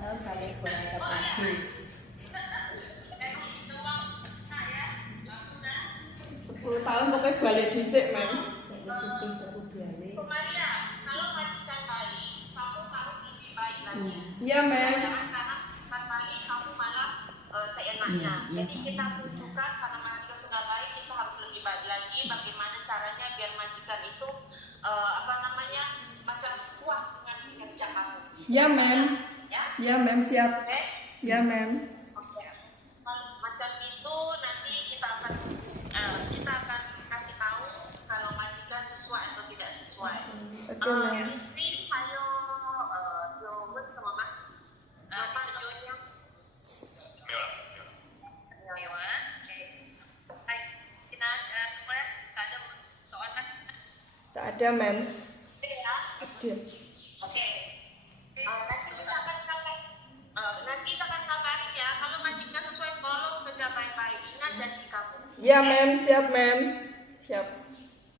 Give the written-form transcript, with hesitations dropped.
Sampai berangkat lagi. 10 tahun pokoknya balik dhisik, Mem. Nek wis syuting baru balik. Maria, kalau majikan baik, kamu harus lebih baik lagi. Iya, Mem. Jangan karena majikan baik, kamu malah seenaknya. Iya, Jadi kita tunjukkan karena majikan sudah baik, kita harus lebih baik lagi. Bagaimana caranya biar majikan itu macam puas dengan kinerja kamu. Iya, Mem. Ya, Iya, Mem, siap. oke. Iya, Mem. Oke. Macam itu nanti kita akan kasih tahu kalau majikan sesuai atau tidak sesuai. Oke, Mem. Istri ayo jawabin sama Mas. Apa videonya? Mewah. Oke. Baik. Kita kemudian ada soal Mas. Tak ada, Mem. Ya. Ada. Oke. Nanti kita akan kabarin ya. Kalau majikan sesuai, tolong kerja baik-baik. Ingat janji kamu. Iya, Mem, siap, Mem. Siap.